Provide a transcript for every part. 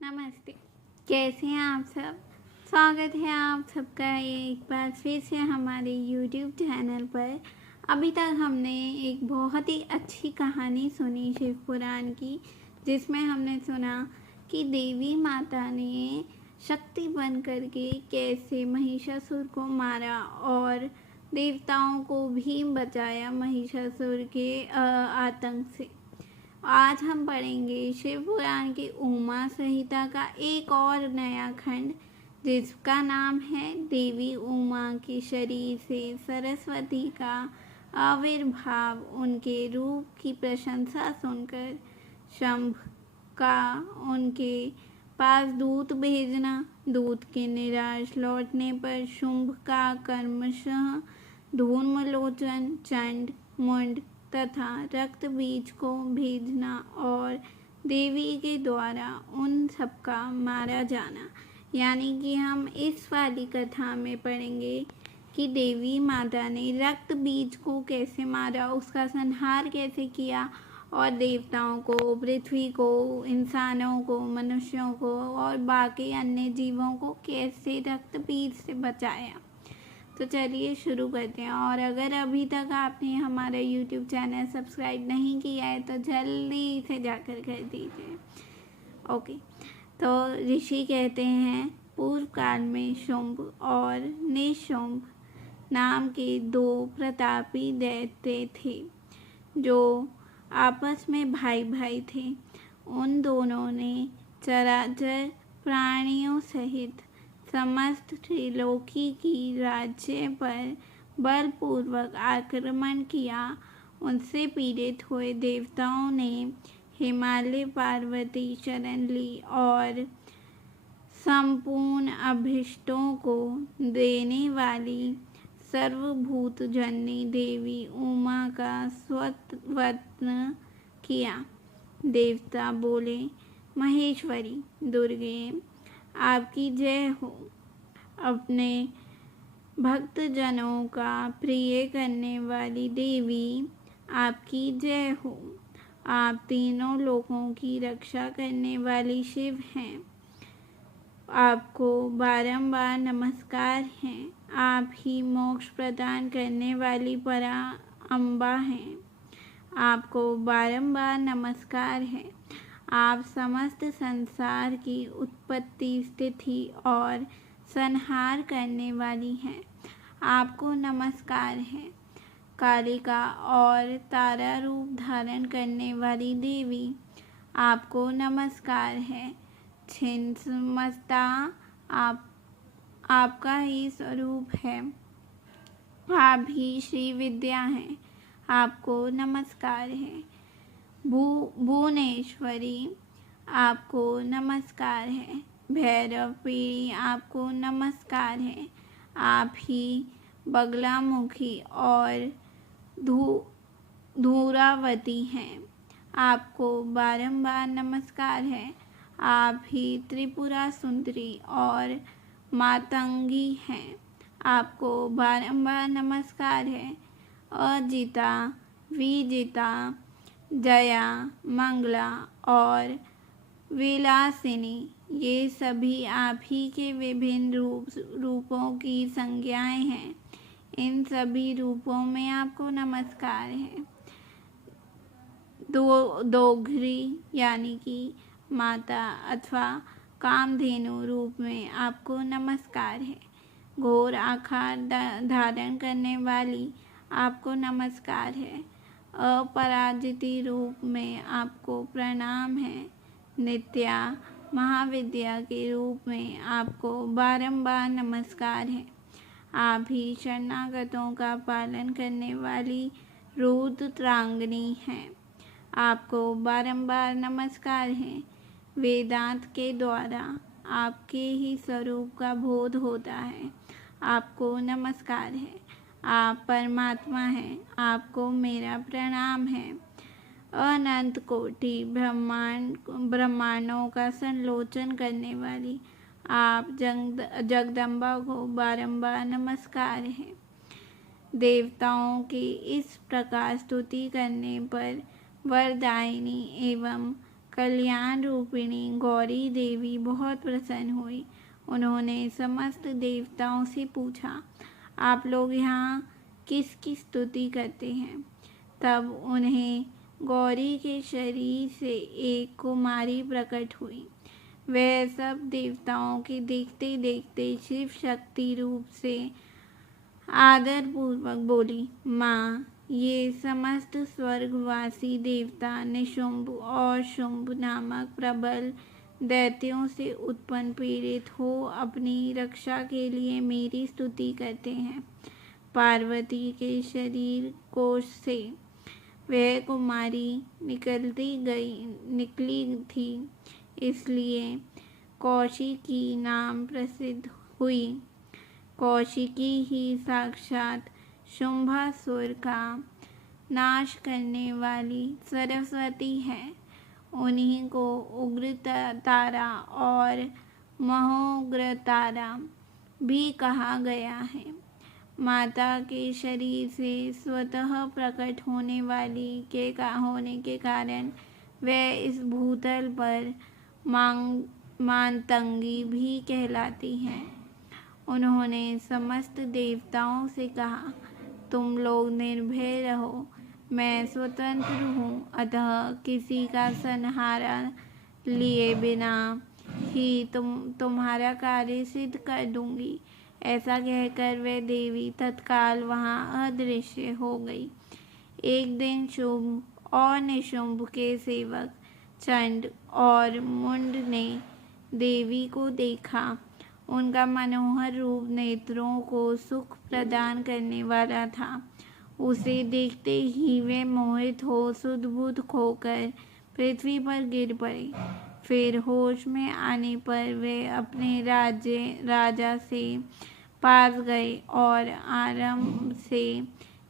नमस्ते। कैसे हैं आप सब? स्वागत है आप सबका एक बार फिर से हमारे YouTube चैनल पर। अभी तक हमने एक बहुत ही अच्छी कहानी सुनी शिव पुराण की, जिसमें हमने सुना कि देवी माता ने शक्ति बन करके कैसे महिषासुर को मारा और देवताओं को भी बचाया महिषासुर के आतंक से। आज हम पढ़ेंगे शिव पुराण की उमा संहिता का एक और नया खंड, जिसका नाम है देवी उमा के शरीर से सरस्वती का आविर्भाव। उनके रूप की प्रशंसा सुनकर शंभ का उनके पास दूत भेजना, दूत के निराश लौटने पर शुंभ का क्रमशः धूम्रलोचन, चंड, मुंड तथा रक्त बीज को भेजना और देवी के द्वारा उन सबका मारा जाना। यानी कि हम इस वाली कथा में पढ़ेंगे कि देवी माता ने रक्त बीज को कैसे मारा, उसका संहार कैसे किया और देवताओं को, पृथ्वी को, इंसानों को, मनुष्यों को और बाकी अन्य जीवों को कैसे रक्त बीज से बचाया। तो चलिए शुरू करते हैं। और अगर अभी तक आपने हमारा YouTube चैनल सब्सक्राइब नहीं किया है तो जल्दी से जाकर कर दीजिए। ओके, तो ऋषि कहते हैं, पूर्व काल में शुंभ और निशुंभ नाम के दो प्रतापी दैत्य थे, जो आपस में भाई भाई थे। उन दोनों ने चराचर प्राणियों सहित समस्त त्रिलोकी की राज्य पर बलपूर्वक आक्रमण किया। उनसे पीड़ित हुए देवताओं ने हिमालय पार्वती शरण ली और संपूर्ण अभिष्टों को देने वाली सर्वभूत जननी देवी उमा का स्तवन किया। देवता बोले, महेश्वरी दुर्गे, आपकी जय हो। अपने भक्तजनों का प्रिय करने वाली देवी, आपकी जय हो। आप तीनों लोकों की रक्षा करने वाली शिव हैं। आपको बारंबार नमस्कार है। आप ही मोक्ष प्रदान करने वाली परा अम्बा हैं। आपको बारंबार नमस्कार है। आप समस्त संसार की उत्पत्ति, स्थिति और संहार करने वाली हैं। आपको नमस्कार है। कालिका और तारा रूप धारण करने वाली देवी, आपको नमस्कार है। छिन्नमस्ता आपका ही स्वरूप है। आप ही श्री विद्या हैं। आपको नमस्कार है। भुवनेश्वरी, आपको नमस्कार है। भैरव पीड़ी, आपको नमस्कार है। आप ही बगलामुखी और धूरावती हैं। आपको बारंबार नमस्कार है। आप ही त्रिपुरा सुंदरी और मातंगी हैं। आपको बारंबार नमस्कार है। अजिता, विजिता, जया, मंगला और विलासिनी, ये सभी आप ही के विभिन्न रूपों की संज्ञाएं हैं। इन सभी रूपों में आपको नमस्कार है। दोघरी यानी कि माता अथवा कामधेनु रूप में आपको नमस्कार है। घोर आकार धारण करने वाली, आपको नमस्कार है। अपराजिति रूप में आपको प्रणाम है। नित्या, महाविद्या के रूप में आपको बारंबार नमस्कार है। आप ही शरणागतों का पालन करने वाली रुद्रांगनी हैं। आपको बारंबार नमस्कार है। वेदांत के द्वारा आपके ही स्वरूप का बोध होता है। आपको नमस्कार है। आप परमात्मा हैं। आपको मेरा प्रणाम है। अनंत कोटि ब्रह्मांडों का संलोचन करने वाली आप जगदम्बा को बारंबार नमस्कार है। देवताओं की इस प्रकार स्तुति करने पर वरदायिनी एवं कल्याण रूपिणी गौरी देवी बहुत प्रसन्न हुई। उन्होंने समस्त देवताओं से पूछा, आप लोग यहाँ किसकी स्तुति करते हैं? तब उन्हें गौरी के शरीर से एक कुमारी प्रकट हुई। वह सब देवताओं के देखते देखते शिव शक्ति रूप से आदर पूर्वक बोली, माँ, ये समस्त स्वर्गवासी देवता निशुंभ और शुंभ नामक प्रबल दैत्यों से उत्पन्न पीड़ित हो अपनी रक्षा के लिए मेरी स्तुति करते हैं। पार्वती के शरीर कोश से वह कुमारी निकली थी, इसलिए कौशिकी नाम प्रसिद्ध हुई। कौशिकी ही साक्षात शुंभासुर का नाश करने वाली सरस्वती है। उन्हीं को उग्र तारा और महोग्रतारा भी कहा गया है। माता के शरीर से स्वतः प्रकट होने के कारण वह इस भूतल पर मातंगी भी कहलाती हैं। उन्होंने समस्त देवताओं से कहा, तुम लोग निर्भय रहो, मैं स्वतंत्र हूँ, अतः किसी का सहारा लिए बिना ही तुम्हारा कार्य सिद्ध कर दूंगी। ऐसा कहकर वह देवी तत्काल वहाँ अदृश्य हो गई। एक दिन शुंभ और निशुंभ के सेवक चंड और मुंड ने देवी को देखा। उनका मनोहर रूप नेत्रों को सुख प्रदान करने वाला था। उसे देखते ही वे मोहित हो सुध-बुध खोकर पृथ्वी पर गिर पड़े। फिर होश में आने पर वे अपने राजा से पास गए और आराम से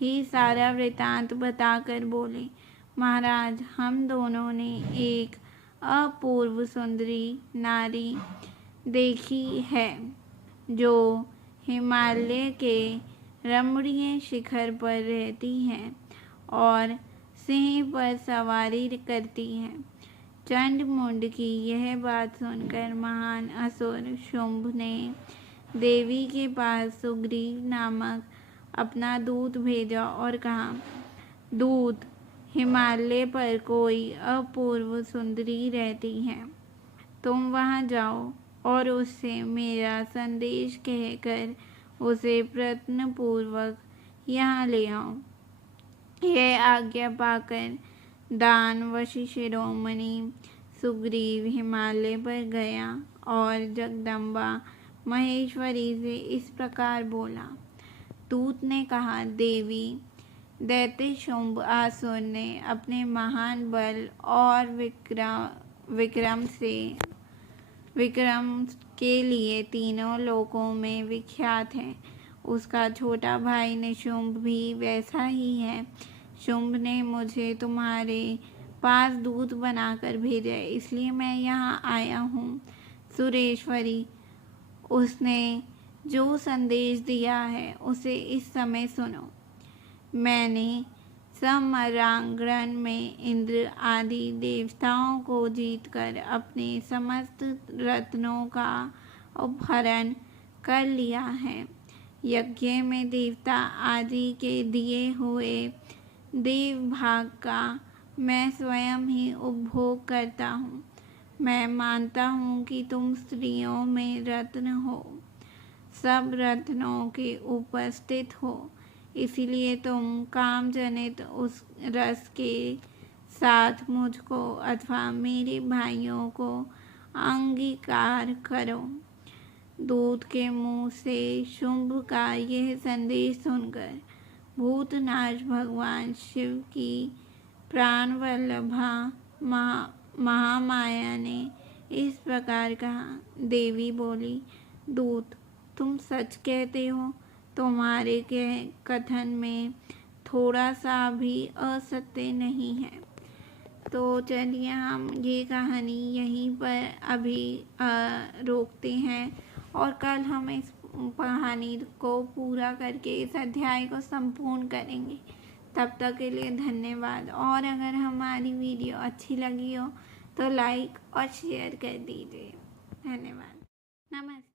ही सारा वृतांत बताकर बोले, महाराज, हम दोनों ने एक अपूर्व सुंदरी नारी देखी है जो हिमालय के रमणीय शिखर पर रहती हैं और सिंह पर सवारी करती हैं। चंड मुंड की यह बात सुनकर महान असुर शुंभ ने देवी के पास सुग्रीव नामक अपना दूत भेजा और कहा, दूत, हिमालय पर कोई अपूर्व सुंदरी रहती है, तुम वहां जाओ और उससे मेरा संदेश कहकर उसे प्रयत्नपूर्वक यहाँ ले आओ। यह आज्ञा पाकर दानवश शिरोमणि सुग्रीव हिमालय पर गया और जगदम्बा महेश्वरी से इस प्रकार बोला। दूत ने कहा, देवी, दैत्य शुंभ आसुर ने अपने महान बल और विक्रम के लिए तीनों लोकों में विख्यात है। उसका छोटा भाई निशुंभ भी वैसा ही है। शुंभ ने मुझे तुम्हारे पास दूत बनाकर भेजा, इसलिए मैं यहाँ आया हूँ। सुरेश्वरी, उसने जो संदेश दिया है उसे इस समय सुनो। मैंने समरांगण में इंद्र आदि देवताओं को जीतकर अपने समस्त रत्नों का अपहरण कर लिया है। यज्ञ में देवता आदि के दिए हुए देव भाग का मैं स्वयं ही उपभोग करता हूँ। मैं मानता हूँ कि तुम स्त्रियों में रत्न हो, सब रत्नों के उपस्थित हो, इसलिए तुम काम जनित उस रस के साथ मुझको अथवा मेरे भाइयों को अंगीकार करो। दूत के मुंह से शुंभ का यह संदेश सुनकर भूतनाथ भगवान शिव की प्राण वल्लभा महामाया ने इस प्रकार कहा। देवी बोली, दूत, तुम सच कहते हो, तुम्हारे कथन में थोड़ा सा भी असत्य नहीं है। तो चलिए हम ये कहानी यहीं पर अभी रोकते हैं और कल हम इस कहानी को पूरा करके इस अध्याय को संपूर्ण करेंगे। तब तक के लिए धन्यवाद। और अगर हमारी वीडियो अच्छी लगी हो तो लाइक और शेयर कर दीजिए। धन्यवाद। नमस्ते।